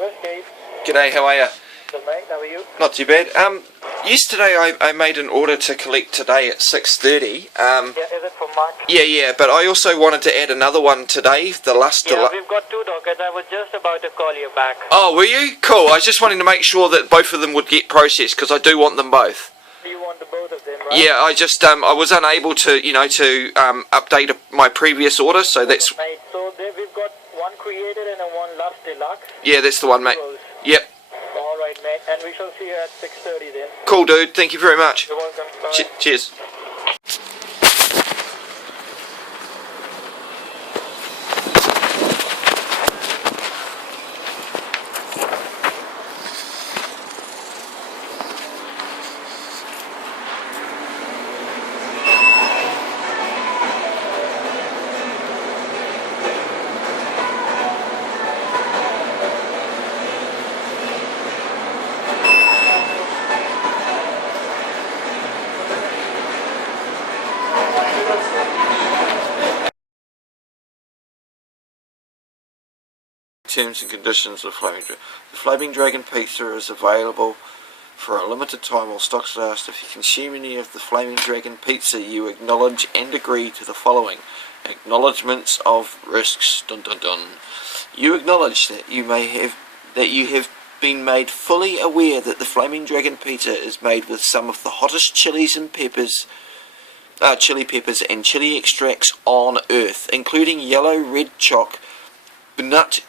Westgate. G'day, how are you? Good mate, how are you? Not too bad. Yesterday I made an order to collect today at 6:30. Yeah, is it for Mark? Yeah, but I also wanted to add another one today, the last... Yeah, we've got two dockets. I was just about to call you back. Oh, were you? Cool. I was just wanting to make sure that both of them would get processed, because I do want them both. You want the both of them, right? Yeah, I just, I was unable to, update my previous order, so that's... Mate, so we've got one created and one last deluxe. Yeah, that's the one, mate. Yep. Alright, mate, and we shall see you at 6:30 then. Cool, dude. Thank you very much. You're welcome. Bye. Cheers. Terms and conditions of Flaming Dragon. The Flaming Dragon pizza is available for a limited time while stocks last. If you consume any of the Flaming Dragon pizza, you acknowledge and agree to the following. Acknowledgements of risks. Dun dun dun. You acknowledge that you have been made fully aware that the Flaming Dragon pizza is made with some of the hottest chilies and peppers, chili peppers and chili extracts on earth, including yellow red chalk, nut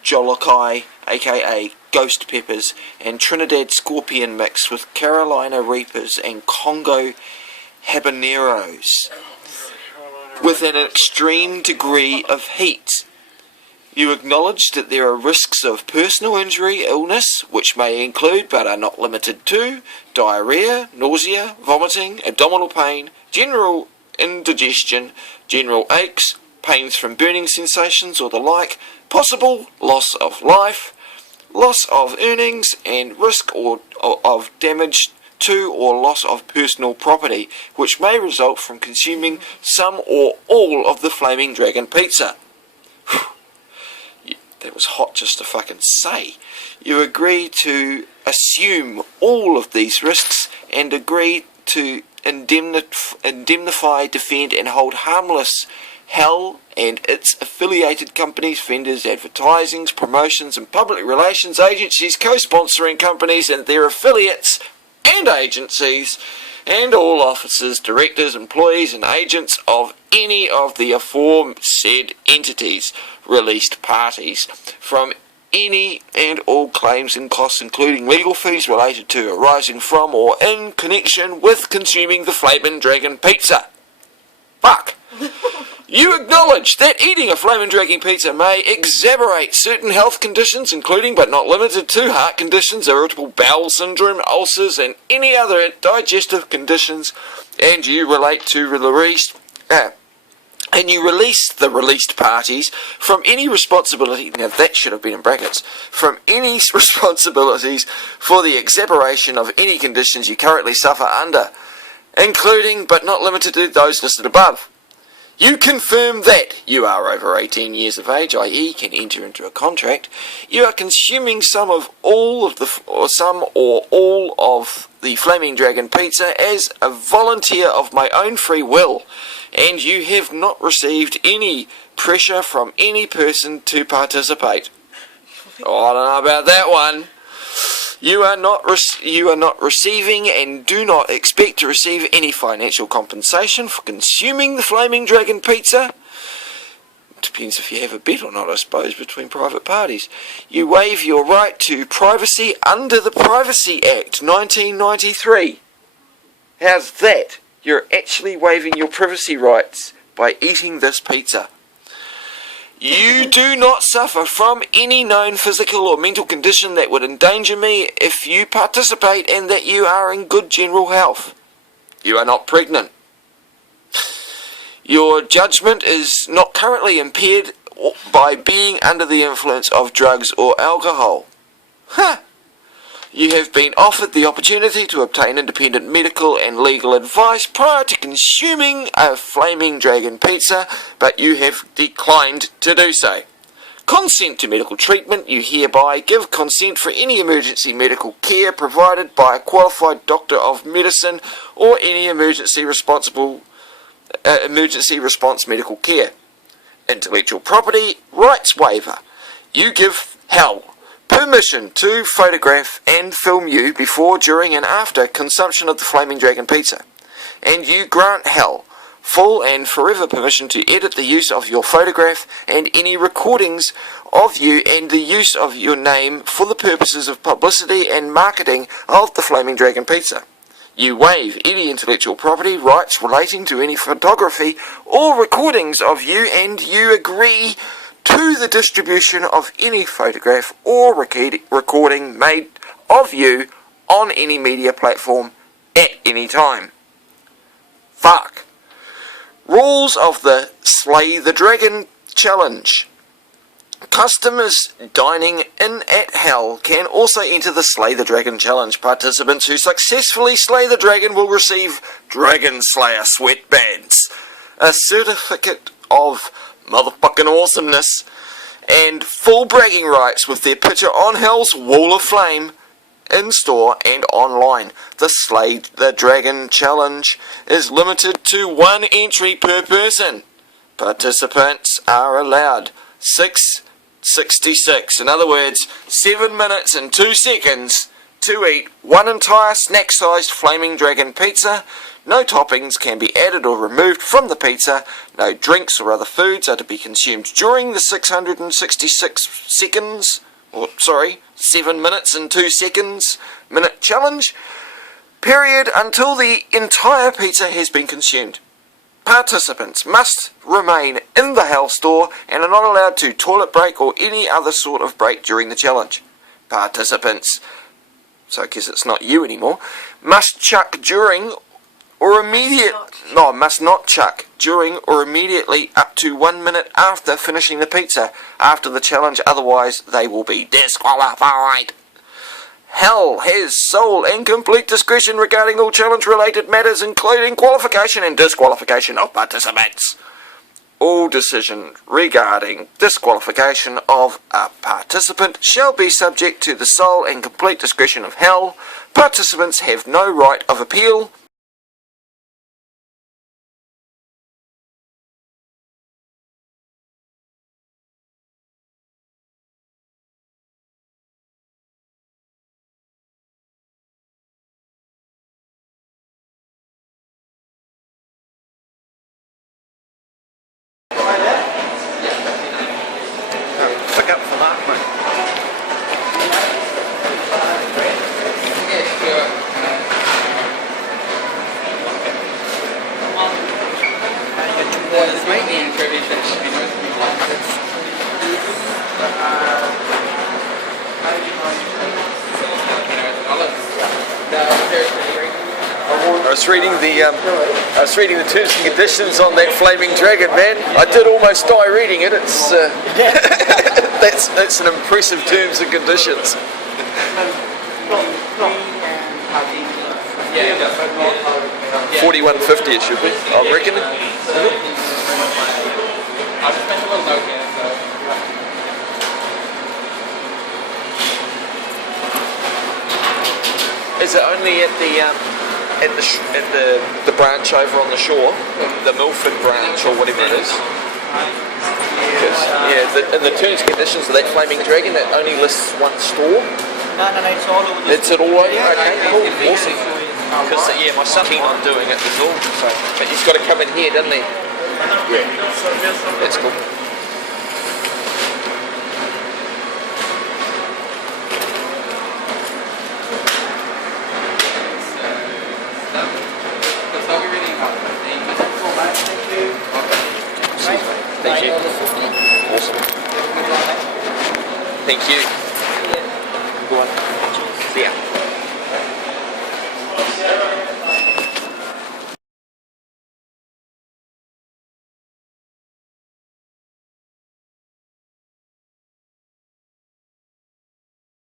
jolokai, aka ghost peppers, and Trinidad scorpion mix with Carolina reapers and Congo habaneros with an extreme degree of heat. You acknowledge that there are risks of personal injury, illness, which may include but are not limited to diarrhea, nausea, vomiting, abdominal pain, general indigestion, general aches, pains from burning sensations or the like, possible loss of life, loss of earnings, and risk of damage to or loss of personal property, which may result from consuming some or all of the Flaming Dragon pizza. That was hot just to fucking say. You agree to assume all of these risks and agree to indemnify, defend, and hold harmless Hell and its affiliated companies, vendors, advertisings, promotions, and public relations agencies, co-sponsoring companies and their affiliates and agencies, and all officers, directors, employees, and agents of any of the aforesaid entities, released parties, from any and all claims and costs, including legal fees related to, arising from, or in connection with consuming the Flaming Dragon pizza. Fuck! You acknowledge that eating a Flaming Dragon pizza may exacerbate certain health conditions, including but not limited to heart conditions, irritable bowel syndrome, ulcers, and any other digestive conditions, and you release the released parties from any responsibility, now that should have been in brackets, from any responsibilities for the exacerbation of any conditions you currently suffer under, including but not limited to those listed above. You confirm that you are over 18 years of age, i.e. can enter into a contract. You are consuming some or all of the Flaming Dragon pizza as a volunteer of my own free will, and you have not received any pressure from any person to participate. Oh, I don't know about that one. You are not receiving and do not expect to receive any financial compensation for consuming the Flaming Dragon pizza. Depends if you have a bet or not, I suppose, between private parties. You waive your right to privacy under the Privacy Act 1993. How's that? You're actually waiving your privacy rights by eating this pizza. You do not suffer from any known physical or mental condition that would endanger me if you participate, and that you are in good general health. You are not pregnant. Your judgment is not currently impaired by being under the influence of drugs or alcohol. You have been offered the opportunity to obtain independent medical and legal advice prior to consuming a Flaming Dragon pizza, but you have declined to do so. Consent to medical treatment. You hereby give consent for any emergency medical care provided by a qualified doctor of medicine or any emergency response medical care. Intellectual property rights waiver. You give HAL permission to photograph and film you before, during and after consumption of the Flaming Dragon pizza. And you grant HAL full and forever permission to edit the use of your photograph and any recordings of you and the use of your name for the purposes of publicity and marketing of the Flaming Dragon pizza. You waive any intellectual property rights relating to any photography or recordings of you, and you agree to the distribution of any photograph or recording made of you on any media platform at any time. Fuck. Rules of the Slay the Dragon Challenge. Customers dining in at HAL can also enter the Slay the Dragon Challenge. Participants who successfully slay the dragon will receive Dragon Slayer sweatbands, a certificate of motherfucking awesomeness, and full bragging rights with their picture on HAL's Wall of Flame, in-store and online. The Slay the Dragon Challenge is limited to 1 entry per person. Participants are allowed 6:66, in other words, 7 minutes and 2 seconds to eat 1 entire snack-sized Flaming Dragon pizza. No toppings can be added or removed from the pizza. No drinks or other foods are to be consumed during the 7 minutes and 2 seconds minute challenge period until the entire pizza has been consumed. Participants must remain in the HAL store and are not allowed to toilet break or any other sort of break during the challenge. Participants, so I guess it's not you anymore, must chuck during or must not chuck during or immediately up to 1 minute after finishing the pizza after the challenge, otherwise they will be disqualified. HAL has sole and complete discretion regarding all challenge-related matters, including qualification and disqualification of participants. All decisions regarding disqualification of a participant shall be subject to the sole and complete discretion of HAL. Participants have no right of appeal. Pick up for that, mate. I was reading the terms and conditions on that Flaming Dragon, man. I did almost die reading it. It's that's an impressive terms and conditions. 41.50 it should be, I reckon. Is it only at the branch over on the shore, the Milford branch or whatever it is? In the terms and conditions of that Flaming Dragon, it only lists one store. No, it's all over. It's all over. Okay, cool, awesome. Because my son's keen on doing it as well. So, but he's got to come in here, doesn't he? Yeah, that's cool. Thank you. Awesome. Thank you. Go on. See ya.